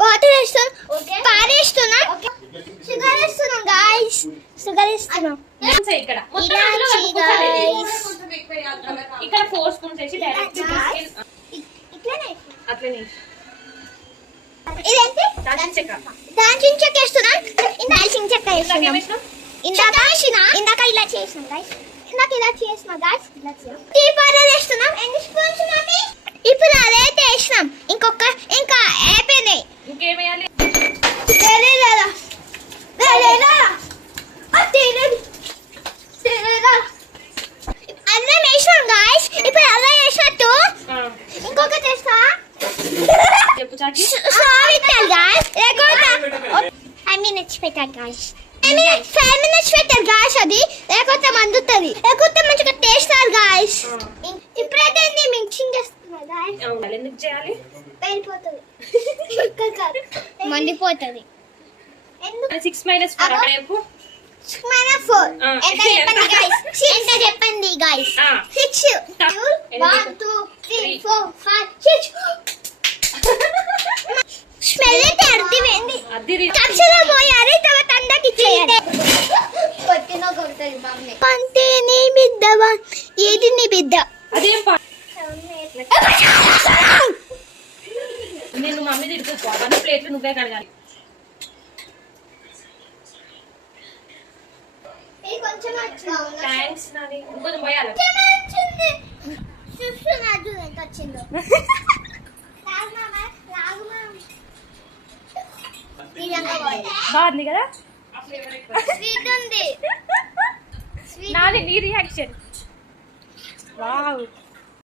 Water వేస్తాం, పారేస్తున్నా, sugar వేస్తున్నాం guys, sugar వేస్తున్నాం. ఇక్కడ 4 స్పూన్స్ వేసి డైరెక్ట్ అట్లనే ఇదేంటి దాల్చిన చెక్క వేస్తున్నాం. దాల్చిన చెక్క వేస్తున్నాం. ఇందాక ఇలా చేసినాం గాయ్స్, టీ పౌడర్ వేస్తున్నాం. ఎన్ని స్పూన్స్ మమ్మీ? ఇప్పుడు అదైతే వేసినాం. ఇంకా అయిపోయినాయి. ఇంకేమేయాలి? అన్నం వేసినాం గాయ్స్. ఇప్పుడు అలా వేసినట్టు ఇంకొకటి వేస్తా. చెప్పు చాకి. పెట్టాలి గాయ్స్, లేకపోతే 5 minutes పెట్టాలి గాయ్స్. 5 minutes పెట్టాలి గాయ్స్. అది లేకపోతే మండుతుంది, లేకపోతే మంచిగా టేస్ట్ రాదు గాయ్స్. ఇప్పుడైతే మిక్సింగ్ చేస్తున్నా గాయ్స్. ఎందుకు చేయాలి? వెళ్ళిపోతుంది, మండిపోతుంది. 6 - 4 అక్కడ చెప్పు. 6 - 4 ఎంత చెప్పండి గాయ్స్? 6 1 2 3 4 5 6. స్మెల్ అయితే అర్థమైంది. కప్సలో పోయారు, తర్వాత అందరికి చేయాలి. కొట్టిన కొడుతుంది బామ్మే. అంటే నీ బిడ్డవా? ఏది నీ బిడ్డ? అదేం నేను మమ్మీ తిడుతుంది. అన్ని ప్లేట్లు నువ్వే కడగాలి. థ్యాంక్స్ నాని. ఇంకొంచెం పోయాలి. బాగుంది కదా? నాని నీ రియాక్షన్. వావ్.